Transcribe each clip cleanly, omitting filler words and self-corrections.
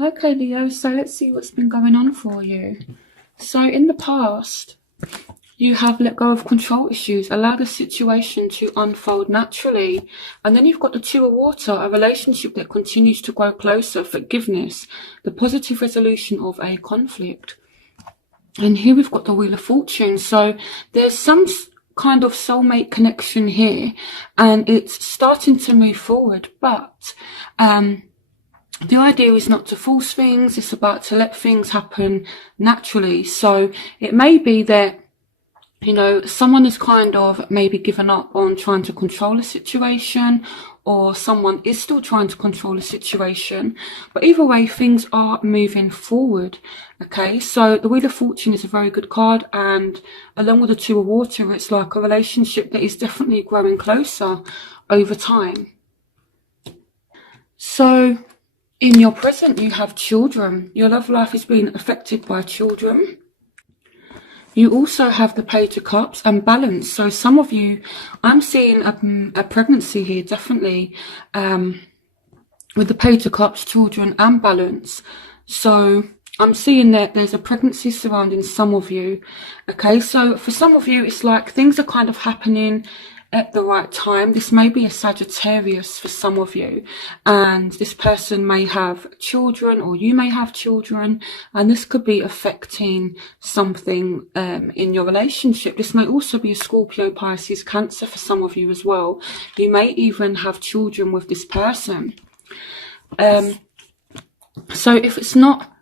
Okay, Leo, so let's see what's been going on for you. So in the past, you have let go of control issues, allow the situation to unfold naturally. And then you've got the Two of Water, a relationship that continues to grow closer, forgiveness, the positive resolution of a conflict. And here we've got the Wheel of Fortune. So there's some kind of soulmate connection here, and it's starting to move forward. But the idea is not to force things. It's about to let things happen naturally. So it may be that, you know, someone is kind of maybe given up on trying to control a situation, or someone is still trying to control a situation. But either way, things are moving forward. Okay, so the Wheel of Fortune is a very good card, and along with the Two of Water, it's like a relationship that is definitely growing closer over time. So in your present, you have children. Your love life is being affected by children. You also have the Page of Cups and balance. So some of you, I'm seeing a pregnancy here, definitely, with the Page of Cups, children and balance. So I'm seeing that there's a pregnancy surrounding some of you. Okay, so for some of you, it's like things are kind of happening at the right time. This may be a Sagittarius for some of you, and this person may have children, or you may have children, and this could be affecting something in your relationship. This may also be a Scorpio, Pisces, Cancer for some of you as well. You may even have children with this person. So if it's not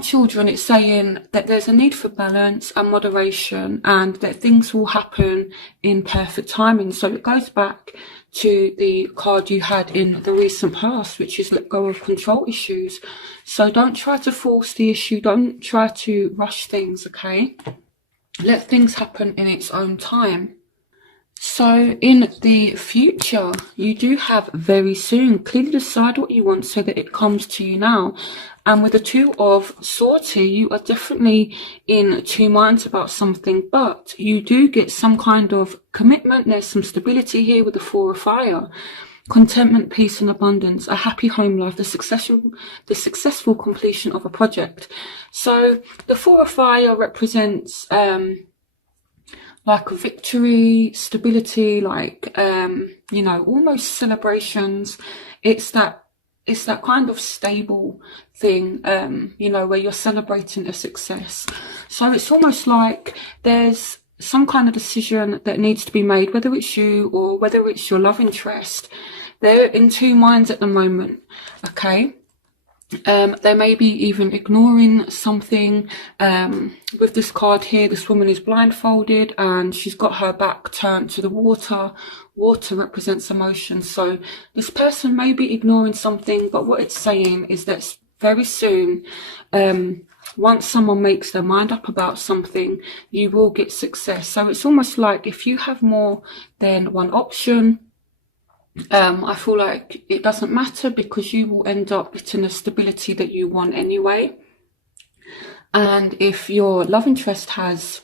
children, it's saying that there's a need for balance and moderation, and that things will happen in perfect timing. So it goes back to the card you had in the recent past, which is let go of control issues. So don't try to force the issue. Don't try to rush things, okay? Let things happen in its own time. So in the future, you do have very soon. Clearly decide what you want so that it comes to you now. And with the Two of Swords here, you are definitely in two minds about something, but you do get some kind of commitment. There's some stability here with the Four of Fire. Contentment, peace and abundance, a happy home life, the successful completion of a project. So the Four of Fire represents like a victory, stability, like you know, almost celebrations. It's that kind of stable thing, you know, where you're celebrating a success. So it's almost like there's some kind of decision that needs to be made, whether it's you or whether it's your love interest. They're in two minds at the moment, okay? They may be even ignoring something. With this card here, this woman is blindfolded and she's got her back turned to the water. Water represents emotion. So this person may be ignoring something, but what it's saying is that very soon, once someone makes their mind up about something, you will get success. So it's almost like if you have more than one option, I feel like it doesn't matter, because you will end up getting the stability that you want anyway. And if your love interest has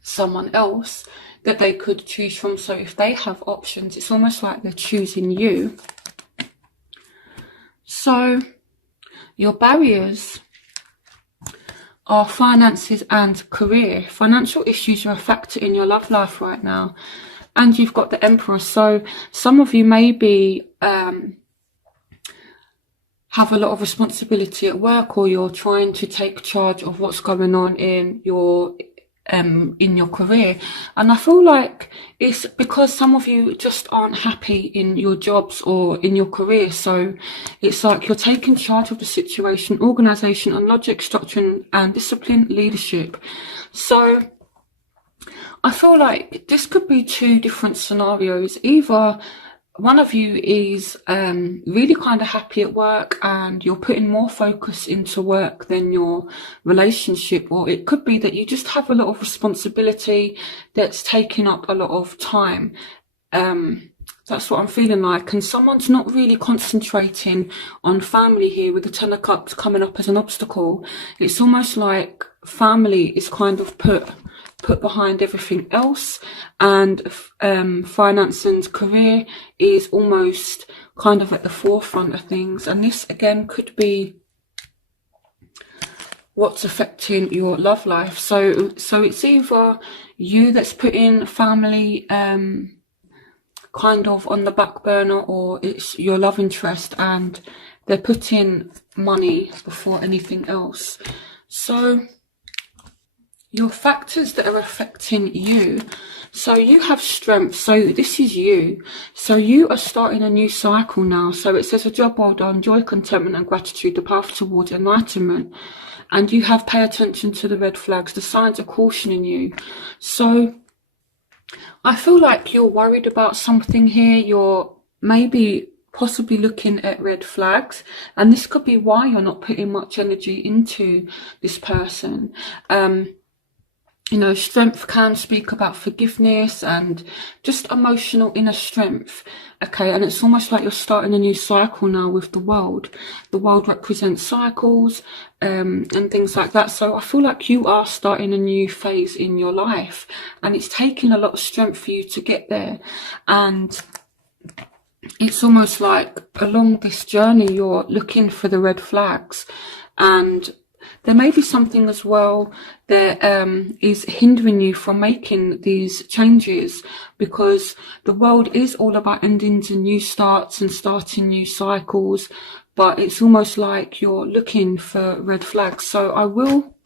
someone else that they could choose from, so if they have options, it's almost like they're choosing you. So your barriers are finances and career. Financial issues are a factor in your love life right now. And you've got the Emperor. So some of you maybe have a lot of responsibility at work, or you're trying to take charge of what's going on in your career. And I feel like it's because some of you just aren't happy in your jobs or in your career. So it's like you're taking charge of the situation, organization and logic, structure and discipline, leadership. So I feel like this could be two different scenarios. Either one of you is really kind of happy at work and you're putting more focus into work than your relationship, or it could be that you just have a lot of responsibility that's taking up a lot of time. That's what I'm feeling like. And someone's not really concentrating on family here, with the Ten of Cups coming up as an obstacle. It's almost like family is kind of put behind everything else, and finance and career is almost kind of at the forefront of things. And this again could be what's affecting your love life. So it's either you that's putting family kind of on the back burner, or it's your love interest and they're putting money before anything else. So your factors that are affecting you. So you have strength. So this is you. So you are starting a new cycle now. So it says a job well done, joy, contentment and gratitude, the path towards enlightenment. And you have pay attention to the red flags. The signs are cautioning you. So I feel like you're worried about something here. You're maybe possibly looking at red flags, and this could be why you're not putting much energy into this person. You know, strength can speak about forgiveness and just emotional inner strength. Okay, and it's almost like you're starting a new cycle now with the world. The world represents cycles and things like that. So I feel like you are starting a new phase in your life, and it's taking a lot of strength for you to get there. And it's almost like along this journey, you're looking for the red flags, and there may be something as well that is hindering you from making these changes, because the world is all about endings and new starts and starting new cycles, but it's almost like you're looking for red flags. So I will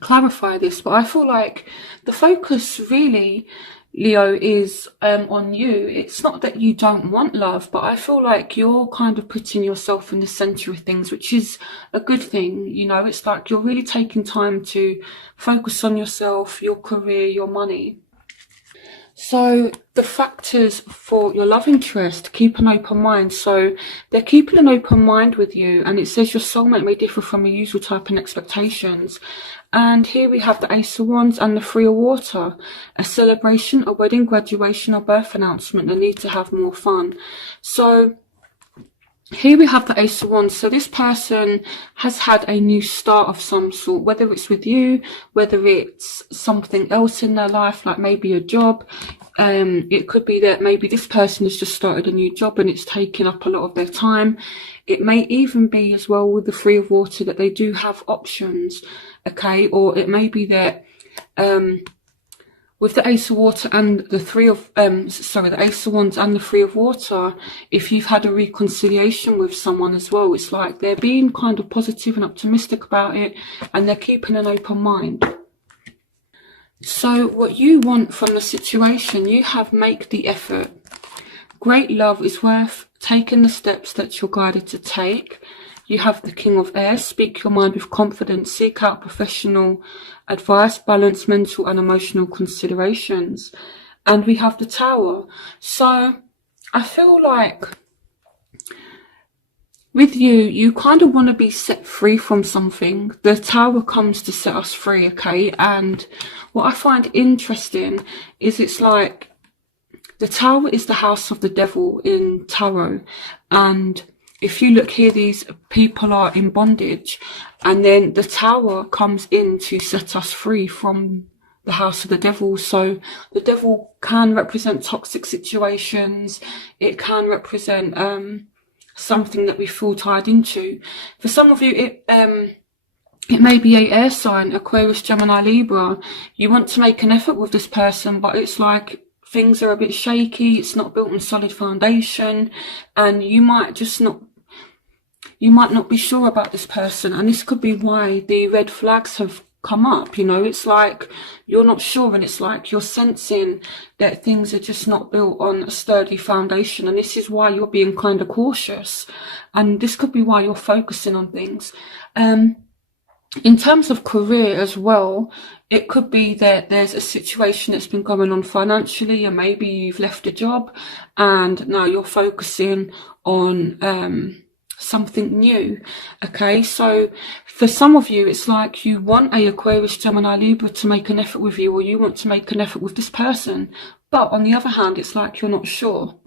clarify this, but I feel like the focus really, Leo, is on you. It's not that you don't want love, but I feel like you're kind of putting yourself in the center of things, which is a good thing. You know, it's like you're really taking time to focus on yourself, your career, your money. So the factors for your love interest, keep an open mind. So they're keeping an open mind with you, and it says your soulmate may differ from your usual type and expectations. And here we have the Ace of Wands and the Three of Water, a celebration, a wedding, graduation or birth announcement, the need to have more fun. So here we have the Ace of Wands. So this person has had a new start of some sort, whether it's with you, whether it's something else in their life, like maybe a job. It could be that maybe this person has just started a new job and it's taking up a lot of their time. It may even be as well with the Three of Water that they do have options, okay? Or it may be that with the Ace of Water and the the Ace of Wands and the Three of Water, if you've had a reconciliation with someone as well, it's like they're being kind of positive and optimistic about it, and they're keeping an open mind. So what you want from the situation, you have make the effort. Great love is worth taking the steps that you're guided to take. You have the King of Air, speak your mind with confidence, seek out professional advice, balance mental and emotional considerations. And we have the Tower. So I feel like with you, you kind of want to be set free from something. The Tower comes to set us free, okay? And what I find interesting is it's like the Tower is the house of the devil in tarot. And if you look here, these people are in bondage, and then the Tower comes in to set us free from the house of the devil. So the devil can represent toxic situations. It can represent something that we feel tied into. For some of you, it may be an air sign, Aquarius, Gemini, Libra. You want to make an effort with this person, but it's like things are a bit shaky. It's not built on solid foundation, and you might not be sure about this person, and this could be why the red flags have come up. You know, it's like you're not sure, and it's like you're sensing that things are just not built on a sturdy foundation, and this is why you're being kind of cautious, and this could be why you're focusing on things. In terms of career as well, it could be that there's a situation that's been going on financially, and maybe you've left a job and now you're focusing on something new, okay? So for some of you, it's like you want a Aquarius, Gemini, Libra to make an effort with you, or you want to make an effort with this person, but on the other hand, it's like you're not sure.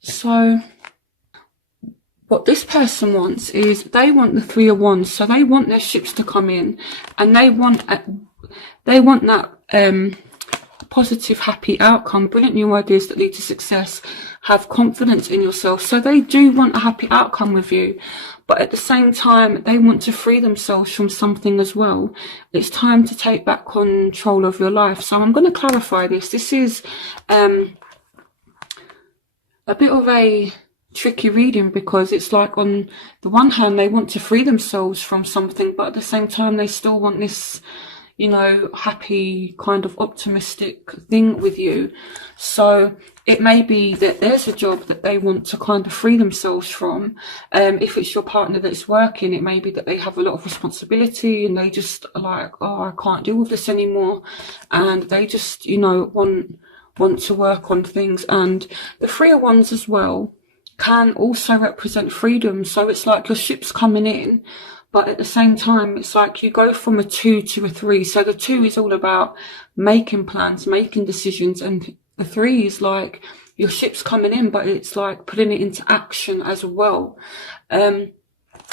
So what this person wants is they want the Three of Wands, so they want their ships to come in, and they want that positive, happy outcome, brilliant new ideas that lead to success, have confidence in yourself. So they do want a happy outcome with you, but at the same time, they want to free themselves from something as well. It's time to take back control of your life. So I'm going to clarify this. This is a bit of a tricky reading, because it's like, on the one hand, they want to free themselves from something, but at the same time, they still want this, you know, happy, kind of optimistic thing with you. So it may be that there's a job that they want to kind of free themselves from. If it's your partner that's working, it may be that they have a lot of responsibility and they just are like, oh, I can't deal with this anymore. And they just, you know, want to work on things. And the 3 of Wands as well can also represent freedom. So it's like your ship's coming in, but at the same time, it's like you go from a 2 to a 3. So the 2 is all about making plans, making decisions. And the 3 is like your ship's coming in, but it's like putting it into action as well.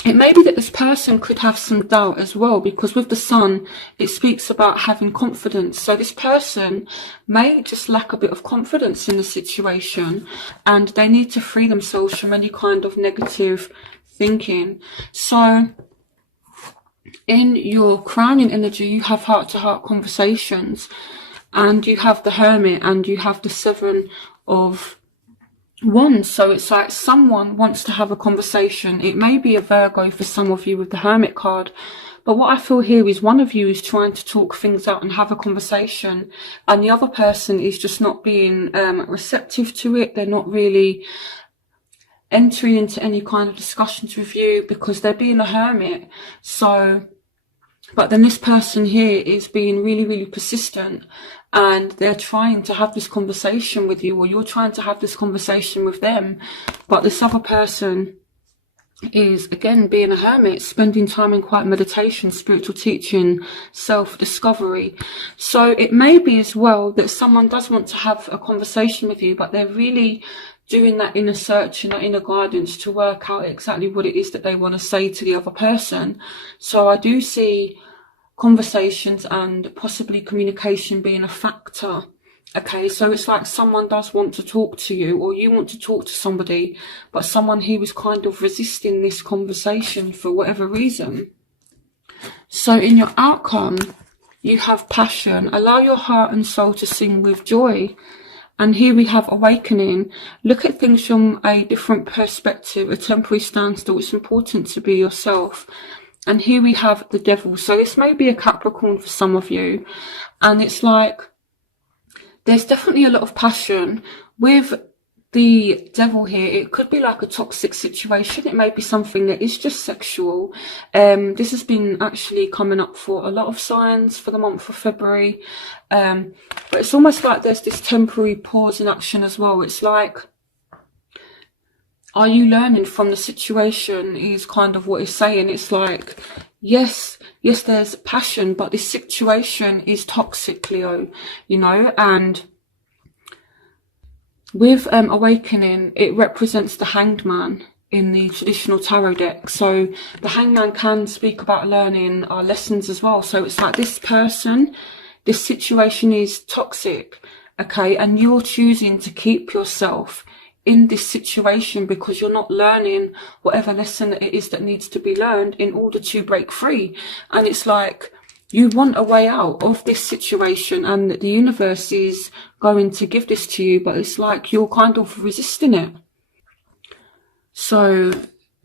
It may be that this person could have some doubt as well, because with the Sun, it speaks about having confidence. So this person may just lack a bit of confidence in the situation, and they need to free themselves from any kind of negative thinking. So in your crowning energy, you have heart-to-heart conversations, and you have the Hermit, and you have the 7 of Wands. So it's like someone wants to have a conversation. It may be a Virgo for some of you with the Hermit card, but what I feel here is one of you is trying to talk things out and have a conversation, and the other person is just not being receptive to it. They're not really entering into any kind of discussions with you because they're being a hermit. So, but then this person here is being really, really persistent, and they're trying to have this conversation with you, or you're trying to have this conversation with them. But this other person is, again, being a hermit, spending time in quiet meditation, spiritual teaching, self-discovery. So it may be as well that someone does want to have a conversation with you, but they're really doing that inner search and that inner guidance to work out exactly what it is that they want to say to the other person. So I do see conversations and possibly communication being a factor. Okay, so it's like someone does want to talk to you, or you want to talk to somebody, but someone who is kind of resisting this conversation for whatever reason. So in your outcome, you have passion. Allow your heart and soul to sing with joy. And here we have awakening. Look at things from a different perspective, a temporary standstill. It's important to be yourself. And here we have the Devil. So this may be a Capricorn for some of you. And it's like, there's definitely a lot of passion. With the Devil here, it could be like a toxic situation. It may be something that is just sexual. This has been actually coming up for a lot of signs for the month of February. But it's almost like there's this temporary pause in action as well. It's like, are you learning from the situation is kind of what it's saying. It's like, yes, there's passion, but this situation is toxic, Leo, you know. And with awakening, it represents the Hanged Man in the traditional tarot deck. So the Hanged Man can speak about learning our lessons as well. So it's like this person, this situation is toxic, okay, and you're choosing to keep yourself in this situation because you're not learning whatever lesson it is that needs to be learned in order to break free. And it's like you want a way out of this situation, and the universe is going to give this to you, but it's like you're kind of resisting it. So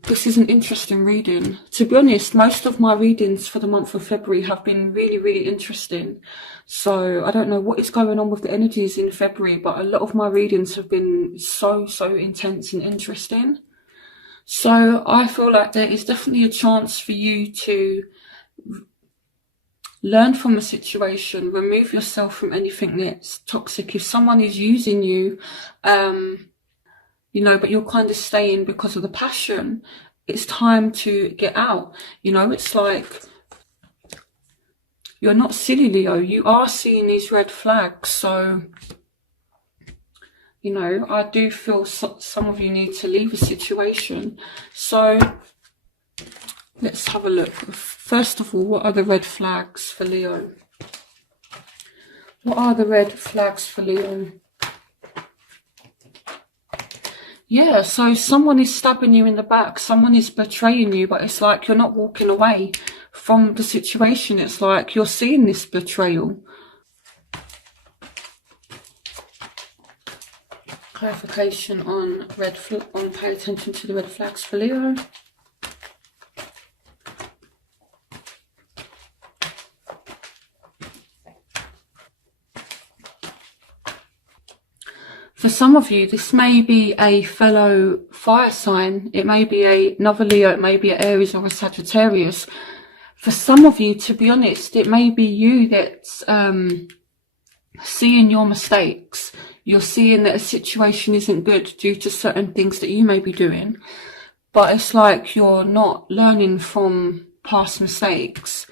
this is an interesting reading. To be honest, most of my readings for the month of February have been really, really interesting. So I don't know what is going on with the energies in February, but a lot of my readings have been so intense and interesting. So I feel like there is definitely a chance for you to learn from a situation, remove yourself from anything that's toxic. If someone is using you, you know, but you're kind of staying because of the passion, it's time to get out. You know, it's like, you're not silly, Leo. You are seeing these red flags. So, you know, I do feel some of you need to leave a situation. So let's have a look. First of all, what are the red flags for Leo? What are the red flags for Leo? Yeah, so someone is stabbing you in the back, someone is betraying you, but it's like you're not walking away from the situation. It's like you're seeing this betrayal. Clarification on pay attention to the red flags for Leo. For some of you, this may be a fellow fire sign. It may be another Leo. It may be an Aries or a Sagittarius. For some of you, to be honest, it may be you that's seeing your mistakes. You're seeing that a situation isn't good due to certain things that you may be doing. But it's like you're not learning from past mistakes.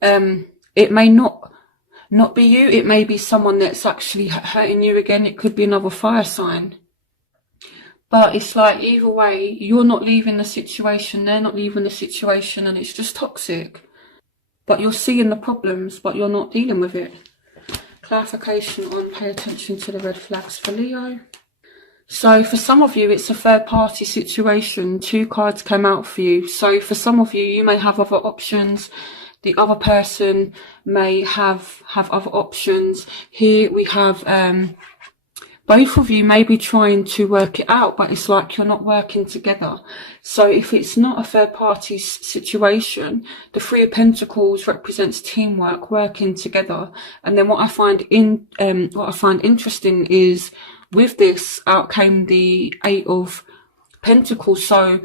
It may not be you. It may be someone that's actually hurting you again. It could be another fire sign. But it's like either way, you're not leaving the situation. They're not leaving the situation, and it's just toxic. But you're seeing the problems, but you're not dealing with it. Clarification on pay attention to the red flags for Leo. So for some of you, it's a third party situation. 2 cards came out for you. So for some of you, you may have other options. The other person may have other options. Here we have both of you may be trying to work it out, but it's like you're not working together. So if it's not a third party situation, the 3 of Pentacles represents teamwork, working together. And then what I find interesting is with this out came the 8 of Pentacles. So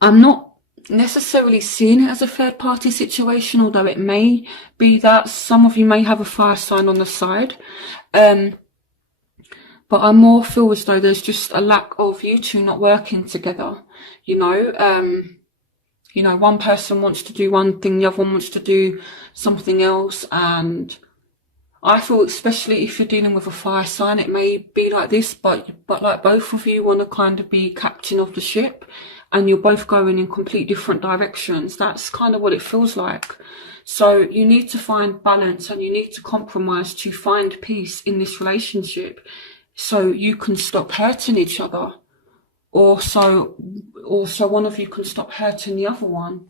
I'm not necessarily seeing it as a third party situation, although it may be that. Some of you may have a fire sign on the side. But I more feel as though there's just a lack of you two not working together. You know, one person wants to do one thing, the other one wants to do something else. And I feel, especially if you're dealing with a fire sign, it may be like this, but like both of you want to kind of be captain of the ship, and you're both going in complete different directions. That's kind of what it feels like. So you need to find balance, and you need to compromise to find peace in this relationship, so you can stop hurting each other, or so one of you can stop hurting the other one.